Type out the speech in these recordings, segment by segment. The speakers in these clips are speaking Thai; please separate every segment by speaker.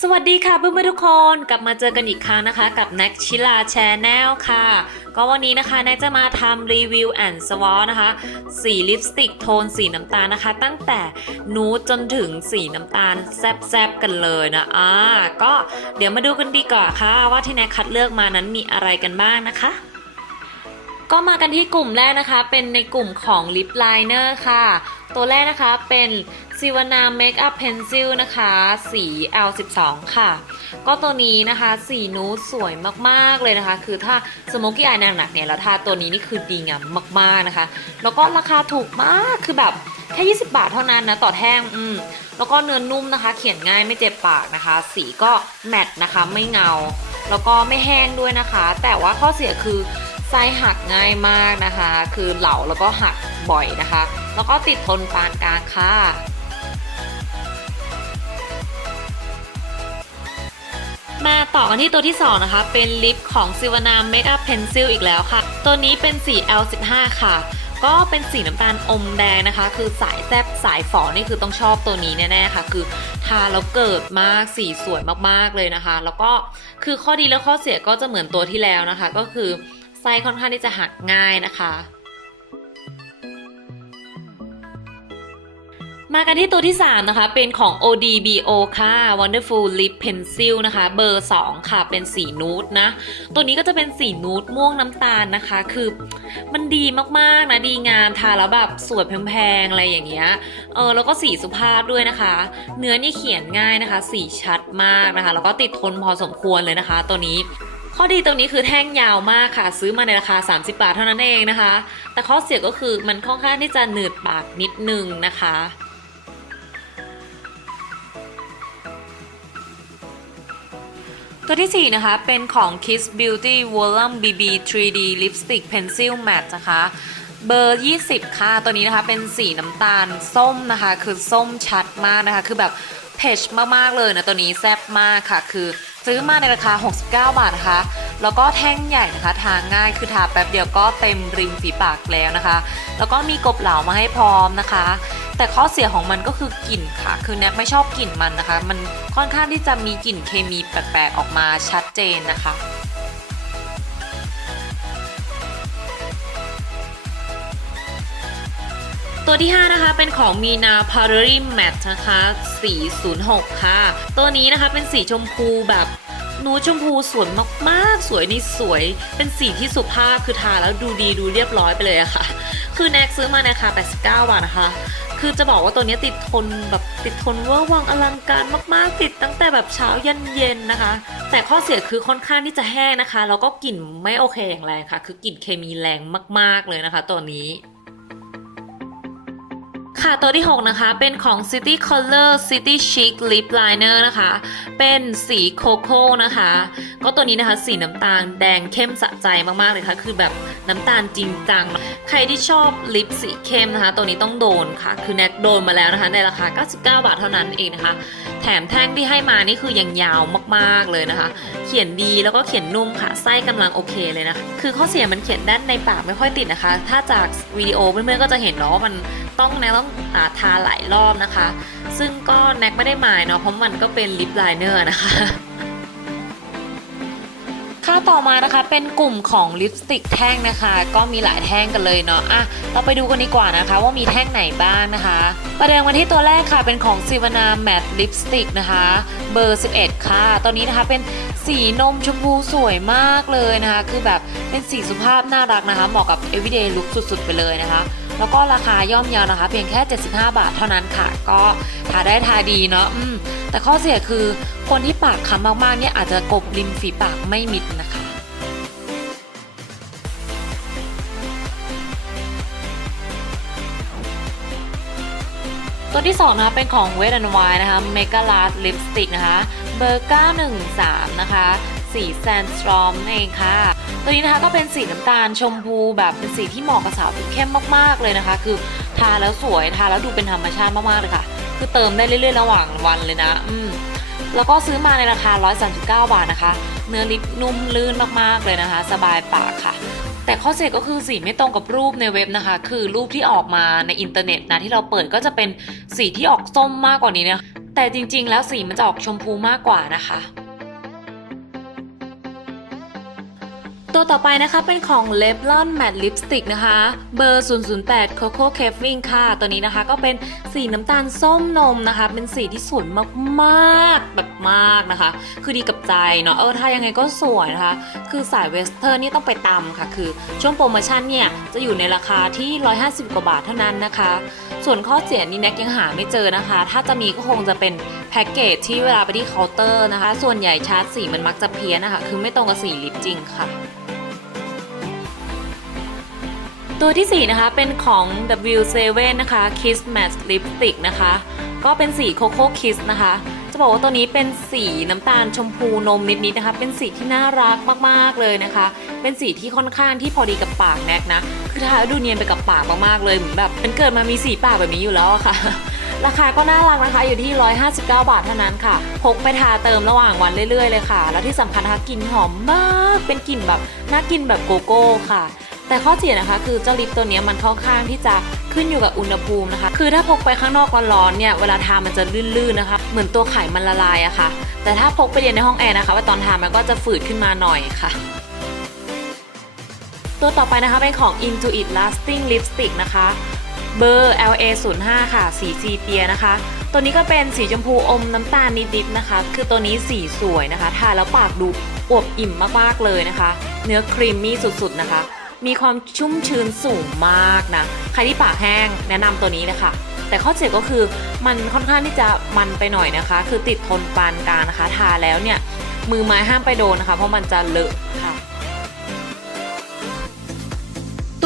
Speaker 1: สวัสดีค่ะเพื่อนๆทุกคนกลับมาเจอกันอีกครั้งนะคะ กับแน็กชิลาแชนแนลค่ะ ก็วันนี้นะคะแน็กจะมาทำรีวิวแอนด์สวอนะคะ สีลิปสติกโทนสีน้ำตาลนะคะ ตั้งแต่นูดจนถึงสีน้ำตาลแซบๆกันเลยนะอ่าก็เดี๋ยวมาดูกันดีกว่าค่ะ ว่าที่แน็กคัดเลือกมานั้นมีอะไรกันบ้างนะคะก็มากันที่กลุ่มแรกนะคะ เป็นในกลุ่มของลิปไลเนอร์ค่ะ ตัวแรกนะคะเป็น ซิวานาเมคอัพเพนซิลนะคะ สี L12 ค่ะ ก็ตัวนี้นะคะ สีนูดสวยมากๆเลยนะคะ คือถ้าสโมกี้อายหนักๆเนี่ย แล้วทาตัวนี้นี่คือดีงามมากๆนะคะ แล้วก็ราคาถูกมากคือแบบแค่ 20 บาทเท่านั้นนะ ต่อแท่งอืมแล้วก็เนื้อนุ่มนะคะ เขียนง่ายไม่เจ็บปากนะคะ สีก็แมตต์นะคะไม่เงา แล้วก็ไม่แห้งด้วยนะคะ แต่ว่าข้อเสียคือไส้หักง่ายมากนะคะ คือเหลาแล้วก็หักบ่อยนะคะ แล้วก็ติดทนปานกลางค่ะ มาต่อกันที่ตัวที่ 2 นะคะ เป็นลิปของ s i v a n a Makeup Pencil อีกแล้วค่ะ ตัวนี้เป็นสี L15 ค่ะ ก็เป็นสีน้ำตาลอมแดงนะคะ คือสายแซบสายฝอนี่คือต้องชอบตัวนี้แน่ๆค่ะ คือทาแล้วเกิดมากสีสวยมากๆเลยนะคะ แล้วก็คือข้อดีและข้อเสียก็จะเหมือนตัวที่แล้วนะคะ ก็คือไส้ค่อนข้างที่จะหักง่ายนะคะ มากันที่ตัวที่ 3 นะคะ เป็นของ ODBO ค่ะ Wonderful Lip Pencil นะคะ เบอร์ 2 ค่ะ เป็นสีนูดนะ ตัวนี้ก็จะเป็นสีนูดม่วงน้ำตาลนะคะ คือมันดีมากๆนะ ดีงามทาแล้วแบบสวยแพงๆ อะไรอย่างเงี้ย เออ แล้วก็สีสุภาพด้วยนะคะ เนื้อนี่เขียนง่ายนะคะ สีชัดมากนะคะ แล้วก็ติดทนพอสมควรเลยนะคะ ตัวนี้ข้อดีตรงนี้คือแท่งยาวมากค่ะ ซื้อมาในราคา 30 บาทเท่านั้นเองนะคะ แต่ข้อเสียก็คือมันค่อนข้างที่จะหนืดปากนิดนึงนะคะ ตัวที่ 4 นะคะ เป็นของ Kiss Beauty Volume BB 3D Lipstick Pencil Matte นะคะเบอร์ 20 ค่ะ ตัวนี้นะคะเป็นสีน้ำตาลส้มนะคะ คือส้มชัดมากนะคะ คือแบบเพชมาก ๆ เลยนะ ตัวนี้แซ่บมากค่ะ คือซื้อมาในราคา 69 บาทนะคะ แล้วก็แท่งใหญ่นะคะ ทาง่ายคือทาแป๊บเดียวก็เต็มริมฝีปากแล้วนะคะ แล้วก็มีกบเหลามาให้พร้อมนะคะ แต่ข้อเสียของมันก็คือกลิ่นค่ะ คือแนบไม่ชอบกลิ่นมันนะคะ มัน ค่อนข้างที่จะมีกลิ่นเคมีแปลกๆออกมาชัดเจนนะคะตัวที่ 5 นะคะ เป็นของมีนา Powdery Matte นะคะสี06 ค่ะ ตัวนี้นะคะเป็นสีชมพูแบบนูชมพูสวยมากๆ สวยนี่สวย เป็นสีที่สุภาพคือทาแล้วดูดีดูเรียบร้อยไปเลยอะค่ะ คือแน็กซื้อมาในราคา 89 บาทนะคะ คือจะบอกว่าตัวนี้ติดทนแบบติดทนเวอร์วังอลังการมาก ๆ ติดตั้งแต่แบบเช้ายันเย็นนะคะ แต่ข้อเสียคือค่อนข้างที่จะแห้งนะคะ แล้วก็กลิ่นไม่โอเคอย่างแรงค่ะ คือกลิ่นเคมีแรงมาก ๆ เลยนะคะ ตัวนี้ ค่ะตัวที่ 6 นะคะ เป็นของ City Color City Chic Lip Liner นะคะ เป็นสีโคโค่นะคะ ก็ตัวนี้นะคะสีน้ำตาลแดงเข้มสะใจมาก ๆ เลยค่ะ คือแบบน้ำตาลจริงจัง ใครที่ชอบลิปสีเข้มนะคะ ตัวนี้ต้องโดนค่ะ คือแน็กโดนมาแล้วนะคะ ในราคา 99 บาทเท่านั้นเองนะคะ แถมแท่งที่ให้มานี่คือยังยาวมากๆเลยนะคะ เขียนดีแล้วก็เขียนนุ่มค่ะ ไส้กำลังโอเคเลยนะคะ คือข้อเสียมันเขียนด้านในปากไม่ค่อยติดนะคะ ถ้าจากวิดีโอเพื่อนๆก็จะเห็นเนาะว่ามันต้องแน็กต้องอาทาหลายรอบนะคะ ซึ่งก็แน็กไม่ได้หมายเนาะเพราะมันก็เป็นลิปไลเนอร์นะคะ ค่าต่อมานะคะเป็นกลุ่มของลิปสติกแท่งนะคะ ก็มีหลายแท่งกันเลยเนาะอะเราไปดูกันดีกว่านะคะ ว่ามีแท่งไหนบ้างนะคะ ประเดิมกันที่ตัวแรกค่ะเป็นของ s i v a n a Matte Lipstick นะคะ เบอร์ 11 ค่ะตัวนี้นะคะเป็นสีนมชมพูสวยมากเลยนะคะ คือแบบเป็นสีสุภาพน่ารักนะคะ เหมาะกับ everyday look สุดๆ ไปเลยนะคะ แล้วก็ราคาย่อมเยาวนะคะ เพียงแค่ 75 บาทเท่านั้นค่ะ ก็ทาได้ทาดีเนาะแต่ข้อเสียคือคนที่ปากค้ำมากๆเนี่ยอาจจะกบริมฝีปากไม่มิดนะคะตัวที่2นะคะเป็นของ Wet n Wild นะคะ Mega Large Lipstick นะคะ เบอร์ 913 นะคะ สี Sandstorm นั่นเองค่ะ ตัวนี้นะคะก็เป็นสีน้ำตาลชมพูแบบเป็นสีที่เหมาะกับสาวผิวเข้มมากๆเลยนะคะ คือทาแล้วสวยทาแล้วดูเป็นธรรมชาติมากๆเลยค่ะ คือเติมได้เรื่อยๆระหว่างวันเลยนะ อืมแล้วก็ซื้อมาในราคา 139 บาทนะคะ เนื้อลิปนุ่มลื่นมากๆเลยนะคะ สบายปากค่ะ แต่ข้อเสียก็คือสีไม่ตรงกับรูปในเว็บนะคะ คือรูปที่ออกมาในอินเทอร์เน็ตนะที่เราเปิดก็จะเป็นสีที่ออกส้มมากกว่านี้เนี่ยแต่จริงๆ แล้วสีมันจะออกชมพูมากกว่านะคะ ตัวต่อไปนะคะเป็นของ l e b l o n Matte Lipstick นะคะ เบอร์ 008 Coco Caving ค่ะ ตัวนี้นะคะก็เป็นสีน้ำตาลส้มนมนะคะ เป็นสีที่สวยมากๆ แบบมากนะคะ คือดีกับใจเนาะเออถ้ายังไงก็สวยนะคะ คือสายเวสเทิร์นนี่ต้องไปตำค่ะ คือช่วงโปรโมชั่นเนี่ย จะอยู่ในราคาที่ 150 กว่าบาทเท่านั้นนะคะ ส่วนข้อเสียนี่แน็กยังหาไม่เจอนะคะ ถ้าจะมีก็คงจะเป็น แพ็กเกจที่เวลาไปที่เคาน์เตอร์นะคะ ส่วนใหญ่ชาร์จสีมันมักจะเพี้ยนนะคะ คือไม่ตรงกับสีลิปจริงค่ะ ตัวที่ 4 นะคะ เป็นของ W7 นะคะ Kiss Matte Lipstick นะคะ ก็เป็นสี Coco Kiss นะคะ จะบอกว่าตัวนี้เป็นสีน้ำตาลชมพูนมนิดๆนะคะ เป็นสีที่น่ารักมากๆเลยนะคะ เป็นสีที่ค่อนข้างที่พอดีกับปากแน็กนะ คือทาดูเนียนไปกับปากมากๆเลย เหมือนแบบมันเกิดมามีสีปากแบบนี้อยู่แล้วอะค่ะ ราคาก็น่ารักนะคะ อยู่ที่ 159 บาทเท่านั้นค่ะ พกไปทาเติมระหว่างวันเรื่อยๆเลยค่ะ แล้วที่สำคัญนะคะกลิ่นหอมมาก เป็นกลิ่นแบบน่ากินแบบโกโก้ค่ะแต่ข้อเสียนะคะคือเจ้าลิปตัวนี้มันค่อนข้างที่จะขึ้นอยู่กับอุณหภูมินะคะ คือถ้าพกไปข้างนอกร้อนๆเนี่ยเวลาทามันจะลื่นๆนะคะ เหมือนตัวไขมันละลายอะค่ะ แต่ถ้าพกไปเรียนในห้องแอร์นะคะว่าตอนทามันก็จะฝืดขึ้นมาหน่อยค่ะ ตัวต่อไปนะคะเป็นของ Intuit Lasting Lipstick นะคะ เบอร์ LA 0 5ค่ะ สีซีเปียนะคะ ตัวนี้ก็เป็นสีชมพูอมน้ำตาลนิดๆนะคะ คือตัวนี้สีสวยนะคะ ทาแล้วปากดูอวบอิ่มมากๆเลยนะคะ เนื้อครีมมี่สุดๆนะคะ มีความชุ่มชื้นสูงมากนะ ใครที่ปากแห้งแนะนำตัวนี้เลยค่ะแต่ข้อเสียก็คือมันค่อนข้างที่จะมันไปหน่อยนะคะ คือติดทนปานกลางนะคะ ทาแล้วเนี่ยมือไม้ห้ามไปโดนนะคะ เพราะมันจะเลอะค่ะ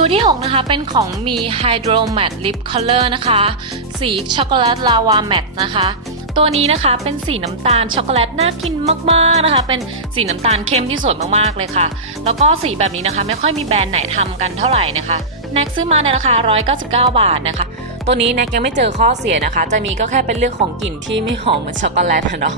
Speaker 1: ตัวที่ 6 นะคะ เป็นของมี Hydro Matte Lip Color นะคะ สีช็อกโกแลตลาวาแมตนะคะ ตัวนี้นะคะเป็นสีน้ำตาลช็อกโกแลตน่ากินมากๆนะคะ เป็นสีน้ำตาลเข้มที่สวยมากๆเลยค่ะ แล้วก็สีแบบนี้นะคะ ไม่ค่อยมีแบรนด์ไหนทำกันเท่าไหร่นะคะแน็กซื้อมาในราคา 199 บาทนะคะ ตัวนี้แน็กยังไม่เจอข้อเสียนะคะ จะมีก็แค่เป็นเรื่องของกลิ่นที่ไม่หอมเหมือนช็อกโกแลตเนาะ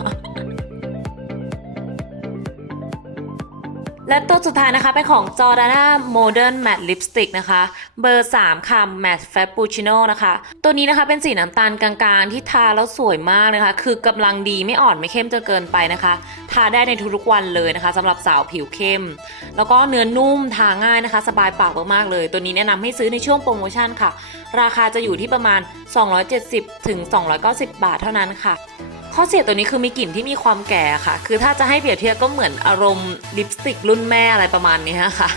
Speaker 1: และตัวสุดท้ายนะคะเป็นของ Jordana Modern Matte Lipstick นะคะ เบอร์ 3 ค่ะ Matte Frappuccino นะคะ ตัวนี้นะคะเป็นสีน้ำตาลกลางๆ ที่ทาแล้วสวยมากนะคะ คือกำลังดีไม่อ่อนไม่เข้มจนเกินไปนะคะ ทาได้ในทุกๆวันเลยนะคะสำหรับสาวผิวเข้ม แล้วก็เนื้อนุ่มทาง่ายนะคะ สบายปากมากๆเลย ตัวนี้แนะนำให้ซื้อในช่วงโปรโมชั่นค่ะ ราคาจะอยู่ที่ประมาณ 270ถึง290 บาทเท่านั้นค่ะ ข้อเสียตัวนี้คือมีกลิ่นที่มีความแก่ค่ะ คือถ้าจะให้เปรียบเทียบก็เหมือนอารมณ์ลิปสติกรุ่นแม่อะไรประมาณนี้ค่ะ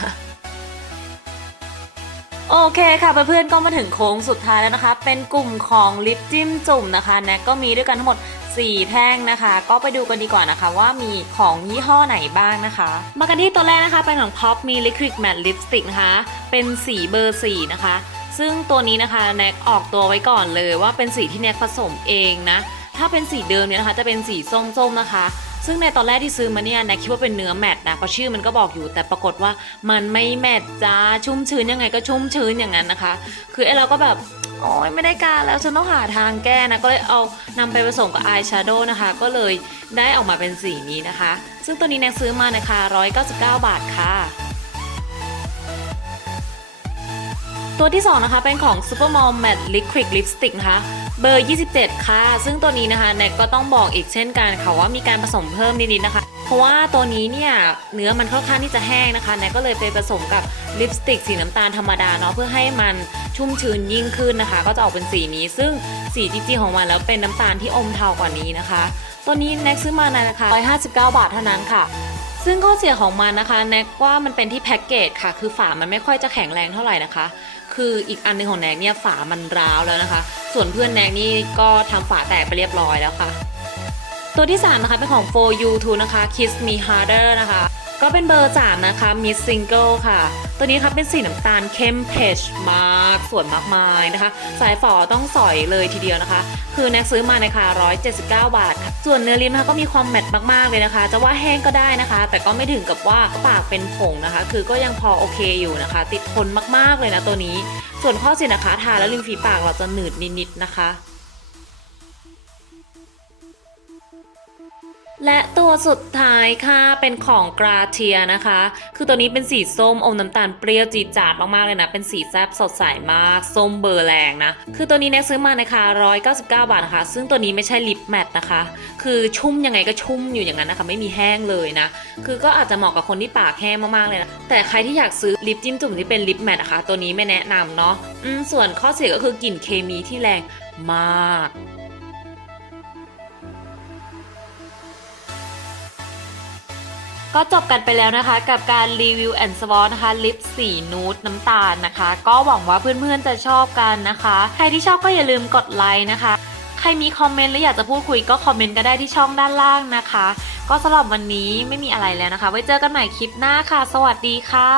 Speaker 1: โอเคค่ะเพื่อนๆก็มาถึงโค้งสุดท้ายแล้วนะคะ เป็นกลุ่มของลิปจิ้มจุ่มนะคะแน็กก็มีด้วยกันทั้งหมด 4 แท่งนะคะ ก็ไปดูกันดีกว่านะคะ ว่ามีของยี่ห้อไหนบ้างนะคะ มากันที่ตัวแรกนะคะ เป็นของ Pop มี Liquid Matte Lipstick นะคะ เป็นสีเบอร์ 4 นะคะ ซึ่งตัวนี้นะคะแน็กออกตัวไว้ก่อนเลยว่าเป็นสีที่แน็กผสมเองนะ ถ้าเป็นสีเดิมเนี่ยนะคะจะเป็นสีส้มๆนะคะ ซึ่งในตอนแรกที่ซื้อมาเนี่ยน็กคิดว่าเป็นเนื้อแมตต์นะเพราะชื่อมันก็บอกอยู่ แต่ปรากฏว่ามันไม่แมตต์จ้าชุ่มชื้นยังไงก็ชุ่มชื้นอย่างนั้นนะคะ คือไอ้เราก็แบบโอ๊ยไม่ได้การแล้วฉันต้องหาทางแก้นะ ก็เลยเอานำไปผสมกับอายแชโดว์นะคะ ก็เลยได้ออกมาเป็นสีนี้นะคะ ซึ่งตัวนี้แน็กซื้อมานะคะ 199 บาทค่ะ ตัวที่ 2 นะคะเป็นของ Supermall Matte Liquid Lipstick นะคะ เบอร์ 27 ค่ะ ซึ่งตัวนี้นะคะแน็กก็ต้องบอกอีกเช่นกันค่ะว่ามีการผสมเพิ่มนิดๆนะคะ เพราะว่าตัวนี้เนี่ยเนื้อมันค่อนข้างที่จะแห้งนะคะแน็กก็เลยไปผสมกับลิปสติกสีน้ำตาลธรรมดาเนาะเพื่อให้มันชุ่มชื้นยิ่งขึ้นนะคะ ก็จะออกเป็นสีนี้ ซึ่งสีจริงๆของมันแล้วเป็นน้ำตาลที่อมเทากว่านี้นะคะ ตัวนี้แน็กซื้อมาในราคา159 บาทเท่านั้นค่ะซึ่งข้อเสียของมันนะคะแน็กว่ามันเป็นที่แพ็กเกจค่ะ คือฝามันไม่ค่อยจะแข็งแรงเท่าไหร่นะคะ คืออีกอันหนึงของแนกเนี่ยฝามันร้าวแล้วนะคะ ส่วนเพื่อนแนกนี่ก็ทำฝาแตกไปเรียบร้อยแล้วค่ะ ตัวที่3นะคะเป็นของ For You To นะคะ Kiss Me Harder นะคะ ก็เป็นเบอร์3นะคะ Miss Single ค่ะ ตัวนี้ครับเป็นสีน้ำตาลเข้มเพชมากสวยมากมายนะคะ สายฝอต้องสอยเลยทีเดียวนะคะ คือแน็กซื้อมาในราคา179 บาทค่ะส่วนเนื้อลิ้นนะคะก็มีความแมตต์มากๆเลยนะคะ จะว่าแห้งก็ได้นะคะ แต่ก็ไม่ถึงกับว่าปากเป็นผงนะคะ คือก็ยังพอโอเคอยู่นะคะ ติดทนมากๆเลยนะตัวนี้ ส่วนข้อเสียนะคะทาแล้วริมฝีปากเราจะหนืดนิดๆนะคะ และตัวสุดท้ายค่ะเป็นของกราเทียนะคะ คือตัวนี้เป็นสีส้มอมน้ำตาลเปรี้ยวจีจาดมากๆเลยนะ เป็นสีแซบสดใสมาก ส้มเบอร์แรงนะ คือตัวนี้แน็กซื้อมาในราคา199 บาทนะคะ ซึ่งตัวนี้ไม่ใช่ลิปแมทนะคะ คือชุ่มยังไงก็ชุ่มอยู่อย่างนั้นนะคะ ไม่มีแห้งเลยนะ คือก็อาจจะเหมาะกับคนที่ปากแห้งมากๆเลยนะ แต่ใครที่อยากซื้อลิปจิ้มจุ่มที่เป็นลิปแมทนะคะ ตัวนี้ไม่แนะนำเนาะส่วนข้อเสียก็คือกลิ่นเคมีที่แรงมาก ก็จบกันไปแล้วนะคะ กับการรีวิวแอนด์สวอนะคะลิปสีนูดน้ำตาลนะคะ ก็หวังว่าเพื่อนๆจะชอบกันนะคะ ใครที่ชอบก็อย่าลืมกดไลค์นะคะ ใครมีคอมเมนต์หรืออยากจะพูดคุยก็คอมเมนต์ก็ได้ที่ช่องด้านล่างนะคะ ก็สำหรับวันนี้ไม่มีอะไรแล้วนะคะ ไว้เจอกันใหม่คลิปหน้าค่ะ สวัสดีค่ะ